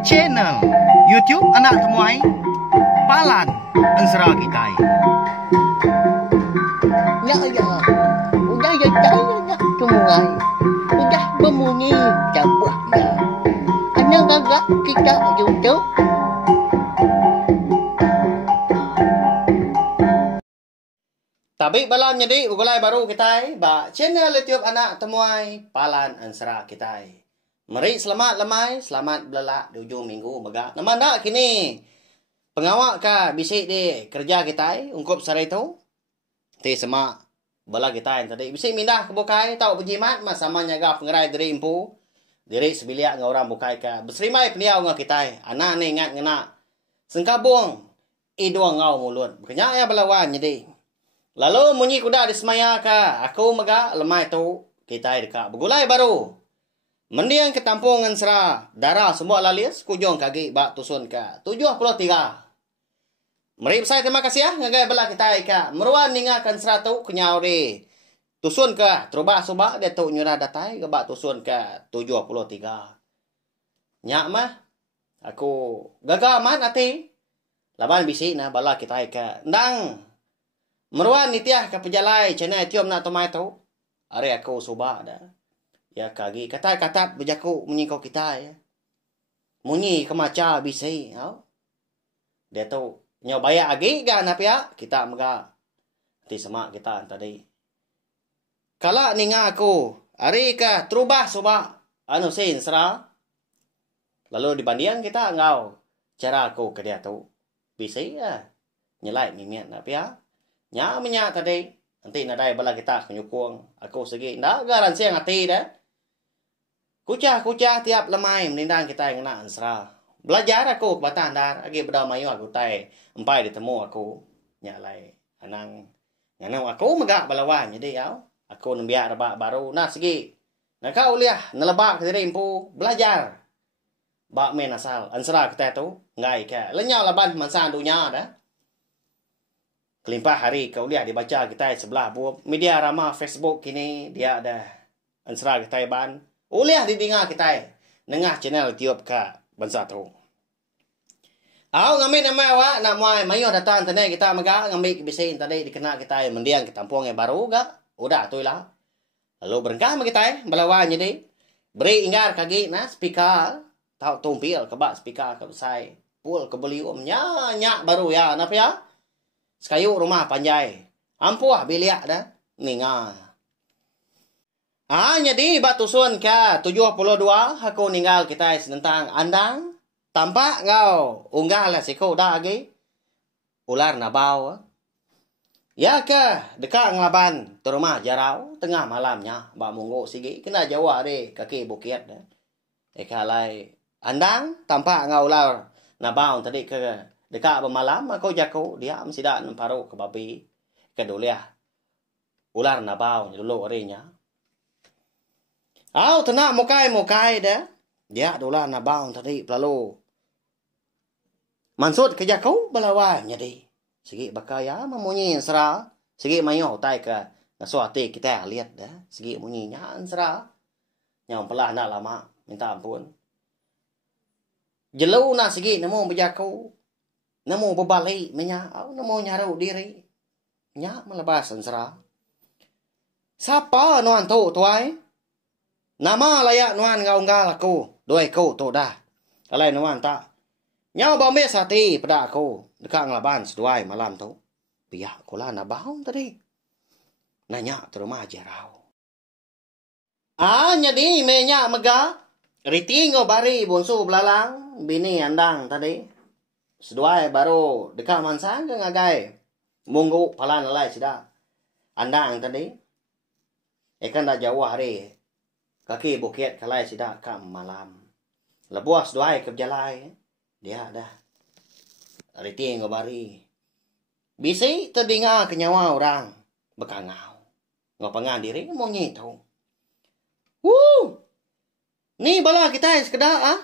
Channel YouTube anak temuai Palan Ansara Kitai. Ya ya, udah ya ya temuai, udah berbunyi cabutnya. Anak gagak kita YouTube. Tapi balam jadi ugulay baru kita ba channel YouTube anak temuai Palan Ansara Kitai. Mari selamat lemai, selamat belala di ujung minggu maga. Nama nak kini pengawak ka bisik di kerja kita ungkup sare itu. Ti semak bala kita tadi bisik mindah ke bukai tau penjimat sama nyaga pengerai dari impu. Diri sebiliak ngau orang bukai ka. Besrimai peniau ngau kita. Anak ni ingat ngena. Sengkabung idua ngau mulut. Berkenyak ya belawan jadi. Lalu munyi kuda di semaya ka. Aku maga lemai tu kita dekat begulai baru. Mendiang ke tampung Ansara darah semua lalis kujong kaki bak tusun ka 73. Mari saya terima kasih ya ngagai belah kita ka meruan ningakan 100 kenyau di tusun ka terubah subak dia tu nyurah datai ke bak tusun ka 73. Nyak mah aku gagal man ati laban bisi na bala kita ka ndang meruan nitiah ka pejalai channel tiom na tomai tu are aku subak dah. Ya kagi kata-kata berjaku munyi kau kita ya. Munyi kemaca bisai, tau. Dia tu nyaw bayak agi kan apa ya? Kita mega ti semak kita tadi. Kala ninga aku, ari ka terubah soba anu sin sera. Lalu dibanding kita ngau cara aku ke dia tu. Bisai ya. Nyelai mimian apa ya? Nya menya tadi. Nanti nadai bala kita kenyukung. Aku segi ndak garansi yang hati dah. Kucah tiap lemai menindang kita yang kena Ansara. Belajar aku ke Batang Dar. Agi berdau mayu aku tay. Empai ditemu aku. Nyalai. Anang. Nganang aku megak balawan. Jadi ya. Aku nembiak rebak baru. Nah segi. Nah kau lihat. Nelebak ke diri impu. Belajar. Bak main asal. Ansara kita tu. Ngai ke. Lenyau laban mansan dunia dah. Kelimpah hari kau lihat dibaca kita sebelah buah. Media ramah Facebook kini. Dia ada Ansara kita ban. Uliah di dengar kita nengah channel tiup ka bangsa tu. Au ngambil nama awak nak muai mayu datang tadi kita mega ngambil bisin tadi dikena kita mendiang ke tampung yang baru ga. Udah tu lah. Lalu berengkah kita belawan jadi. Beri ingar kaki na speaker tau tumpil ke bak speaker ke sai. Pul ke belium nyak baru ya napa ya? Sekayu rumah panjai. Ampuh biliak dah. Ninga. Jadi batu sun ka 72 aku ninggal kita senentang andang tampak ngau unggah lah siku dah lagi ular nabau ya ke dekat ngelaban tu rumah jarau tengah malamnya bak munggu sigi kena jawa de kaki bukit kalai andang tampak ngau ular nabau tadi ke dekat bermalam aku jaku dia mesti dak paru ke babi ke doliah ular nabau dulu orenya. Au tenak mukai dah. Dia dola nabang tadi lalu. Mansud kerja kau belawan jadi. Segi bakaya memunyi Ansara. Segi mayo tai ke nasuati kita lihat dah. Segi munyinya Ansara. Yang pelah nak lama minta ampun. Jelu nak segi nemu berjaku. Nemu berbalik menya. Au nemu nyaru diri. Nya melebas Ansara. Siapa nuan tu tuai? Nama layak nuan ngau nggal aku. Doi ku tu dah. Alai nuan tak. Nyau bombe sati pada aku. Dekat ngelaban seduai malam tu. Biak kula nabang tadi. Nanya tu rumah jarau. Jadi menya mega. Riti ngobari bonsu belalang. Bini andang tadi. Seduai baru dekat mansang ke ngagai. Munggu palan alai sida. Andang tadi. Ikan dah jauh hari. Kaki bukit kalai sidak kam malam. Lebuas doai ke jalai. Dia dah. Riti ngobari. Bisi terdengar kenyawa orang. Bekangau. Ngopangan diri monyi tu. Ni bala kita sekedar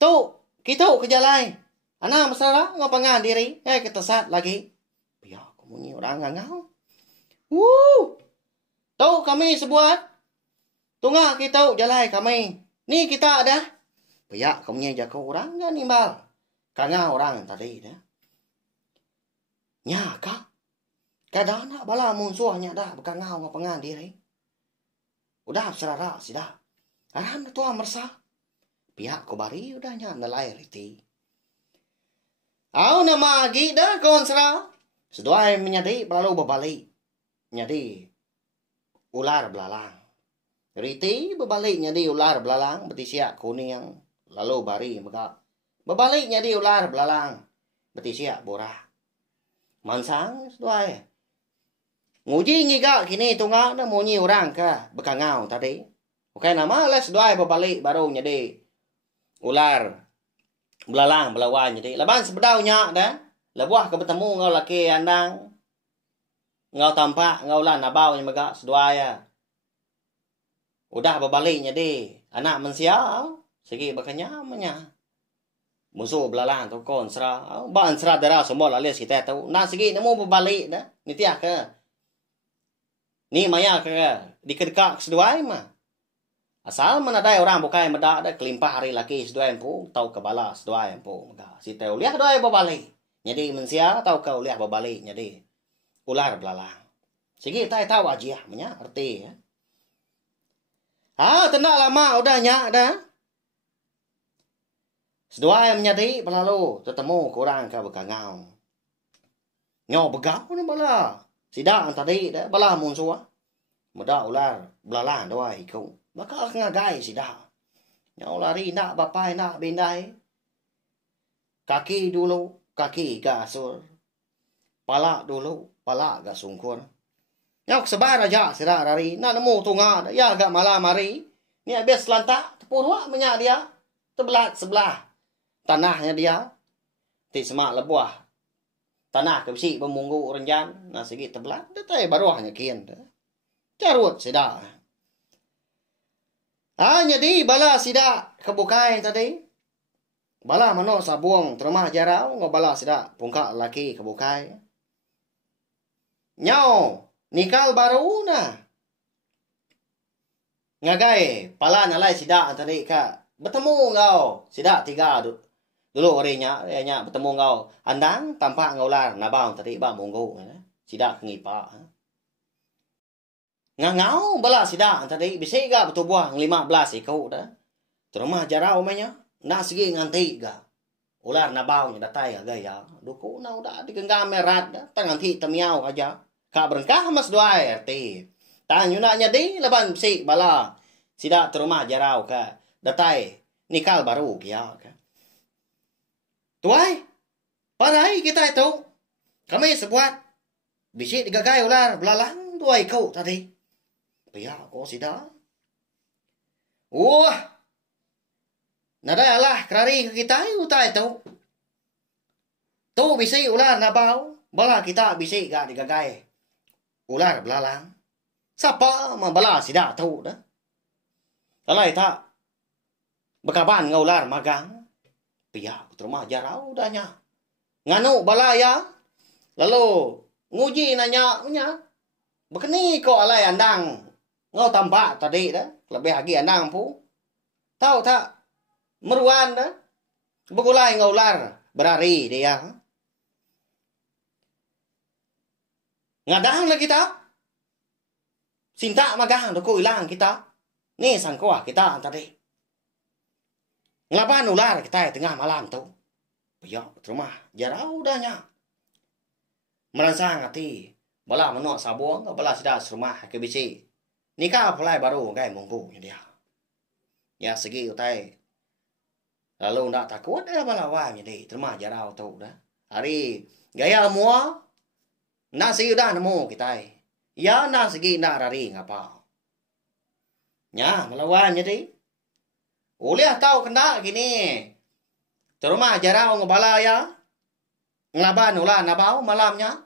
Tu kita ke jalai. Anak masalah ngopangan diri. Kita sat lagi. Biar aku monyi orang ngangau. Tu kami sebuat. Tunggu kita jalai kami. Nih kita ada. Pihak kamunya jaga orang kan nimbal. Kanga orang tadi dah. Nya kah? Kadang nak bala musuhnya dah bekangau ngapangan diri. Udah serara sidah. Aram tua mersa. Pihak ko bari udah nya nalai riti. Au nama agi dah konsra. Seduai menyadi lalu berbalik. Nyadi ular belalang. Riti berbalik nyadi ular belalang betisiak kuning lalu bari maka berbalik nyadi ular belalang betisiak borah. Mansang seduai. Nguji ngiga kini tunga na munyi orang ka bekangau tadi. Oke nama les seduai berbalik baru nyadi ular belalang belawan nyadi. Laban sebedaunya dah. Lebuah ke bertemu ngau laki andang. Ngau tampak ngau lah nabau yang megak seduaya. Udah berbaliknya di anak mensial. Segi bakanya menya. Musuh belalang tu kon sera. Baan sera darah semua lalis kita tahu. Nah segi nemu berbalik dah. Ni tiak ke. Ni maya ke. Dikedekak seduaya mah. Asal mana ada orang bukai medak dah kelimpah hari laki seduaya pun tahu kebala seduaya pun. Si tahu lihat seduaya berbalik. Jadi mensia tahu kau lihat berbalik jadi ular belalang. Segi tai tahu aja menya arti ya. Tendak lama udahnya dah. Sedua menjadi berlalu ketemu kurang ke bekangau. Nyo begau ni bala. Sidak tadi dah bala musuh. Muda ular belalang doa ikut. Bakal ngagai sidak. Nyo lari nak bapai nak bindai. Kaki dulu. Kaki ga asur. Pala dulu. Pala ga sungkur. Nyok sebar aja sira rari. Nak nemu tunga. Ya agak malam hari. Ni habis lantak. Tepurwa menyak dia. Tebelat sebelah. Tanahnya dia. Ti semak lebuah. Tanah kebisi pemunggu renjan. Nah segi tebelat. Dia baruahnya kian. Carut sida. Jadi bala sida kebukai tadi. Bala mano sabuang termah jarau ngobala sida pungka laki kebukai. Nyau nikal baru na. Ngagai pala nalai sida tadi ka bertemu ngau sida tiga dulu orangnya nya bertemu ngau andang tampak ngaular nabau tadi ba monggo sida ngipa. Ngau bala sida tadi bisa ga betubuah 15 ikau dah. Termah jarau manya. Nah segi nganti ga. Ular nabau nya datai ga ya. Duku na udah digenggam merat dah. Tanganti temiau aja. Ka berengkah mas dua RT. Tanyu nak nyadi leban si bala. Sida terumah jarau ka. Datai nikal baru kia ka. Tuai. Parai kita itu. Kami sebuat. Bisi digagai ular belalang. Tuai kau tadi. Pia kau sida. Wah. Nada lah kerari kita utai tu. Tu bisi ular nabau. Bala kita bisi gak digagai. Ular belalang. Siapa membala sida tu dah. Alai tak. Bekaban ngaular magang. Pia terumah jarau dahnya. Nganu bala ya. Lalu nguji nanya nya. Bekeni kok alai andang. Ngau tambak tadi dah. Lebih lagi andang pu. Tahu tak. Meruan dah. Begulai ngaular. Berari dia. Ngadang lah kita. Sinta magang doko ilang kita. Ni sangkoa kita tadi. Ngelaban ular kita tengah malam tu. Ya, terumah jarau dahnya. Merangsang hati. Bala menok sabuang. Bala sudah serumah ke bisi. Nikah pulai baru kai munggu dia. Ya segi utai. Lalu nak takut dah bala wang jadi terima jarau tu dah. Hari gaya mua nak segi dah nemu kita. Ya nak segi nak rari ngapa. Nya melawan jadi. Oleh tahu kena gini. Terima jarau ngobala ya. Ngelaban ulah nabau malamnya.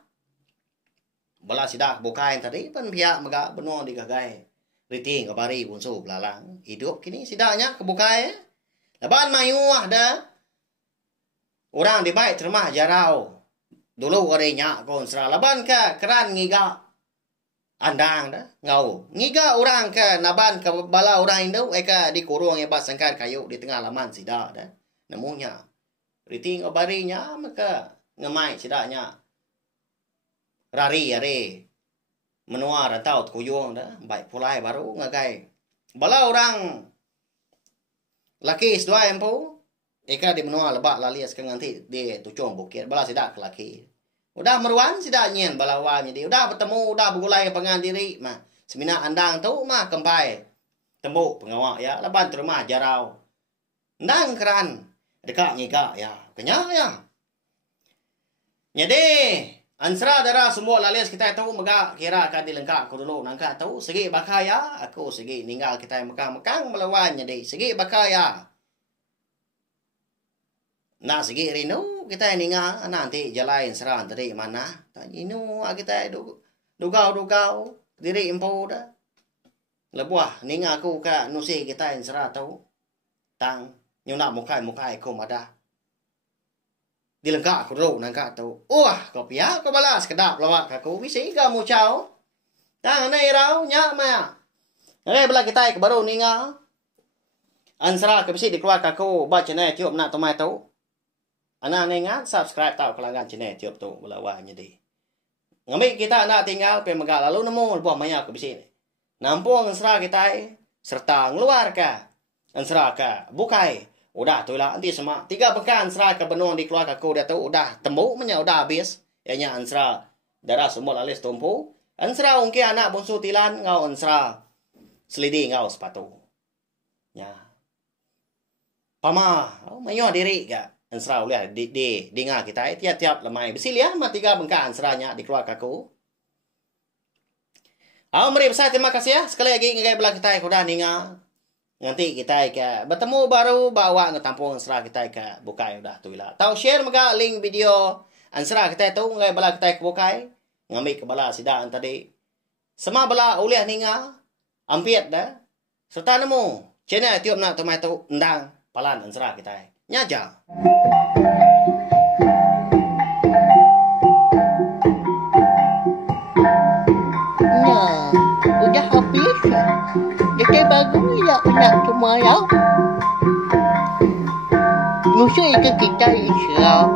Bala sidak bukain tadi pan pihak mega benuang digagai. Riting kabari bunsu belalang. Hidup kini sidaknya kebukai. Laban mayuah dah. Orang di baik termah jarau. Dulu orangnya konsra. Laban ke keran ngiga. andang dah ngau ngiga orang ka naban ka bala orang Indo eka dikurung ebat sangkar kayu di tengah laman sida dah namunya riting obarinya maka ngemai sidanya rari are menua ratau kuyung dah baik pulai baru ngagai bala orang laki sedua empu eka di menua lebak lalias ke nganti di tucung bukit bala sida ke laki udah meruan sida nyen bala wanya di udah bertemu udah begulai pengan diri mah semina andang tu mah kempai tembuk pengawak ya laban terima jarau ndang keran dekat ngiga ya kenya ya nyade ansra dara semua lalias kita tahu mega kira akan dilengkap aku dulu nangka tahu segi bakaya aku segi ninggal kita mekang melawan nyade segi bakaya nah segi rino kita ninga nanti jalain seran tadi mana inu kita dugau diri empo dah lebuah ninga aku ka nusi kita sera tahu tang nyuna mukai ko mada dilengkap aku dulu nangka tahu wah kau pia kau balas kedap lawak aku bisi kamu cau tang nei rau nya ma bela kita ke baru ninga ansra ke bisi dikeluar aku baca channel tiup nak tomai tahu anak nengat subscribe tahu pelanggan channel tiup tu belawa jadi ngambil kita nak tinggal pe megak lalu nemu buah maya ke bisi nampung ansra kita serta ngeluar ka ansra ka bukai udah tu lah nanti semua 3 pekan ansra ke benung dikeluar aku dia tu udah temu menya udah habis ianya ansra darah semua alis tumpu ansra ungki anak bungsu tilan ngau ansra selidi ngau sepatu ya pama mayo diri ga ansra ulah di dengar kita tiap-tiap lemai besi liah mah 3 bengkak ansranya dikeluar aku mari besar terima kasih ya sekali lagi ngai belah kita udah ninga nanti kita ke bertemu baru bawa ngetampung ansra kita ke bukai udah tu lah tahu share mega link video ansra kita tu ngai belah kita ke bukai ngambil ke bala sidaan tadi semua bala uliah ninga ampiat dah serta nemu channel tiup nak tomai tu ndang palan ansra kita nyaja Nah, udah habis. Jadi baru ya nak semua ya. Musuh itu kita Islam.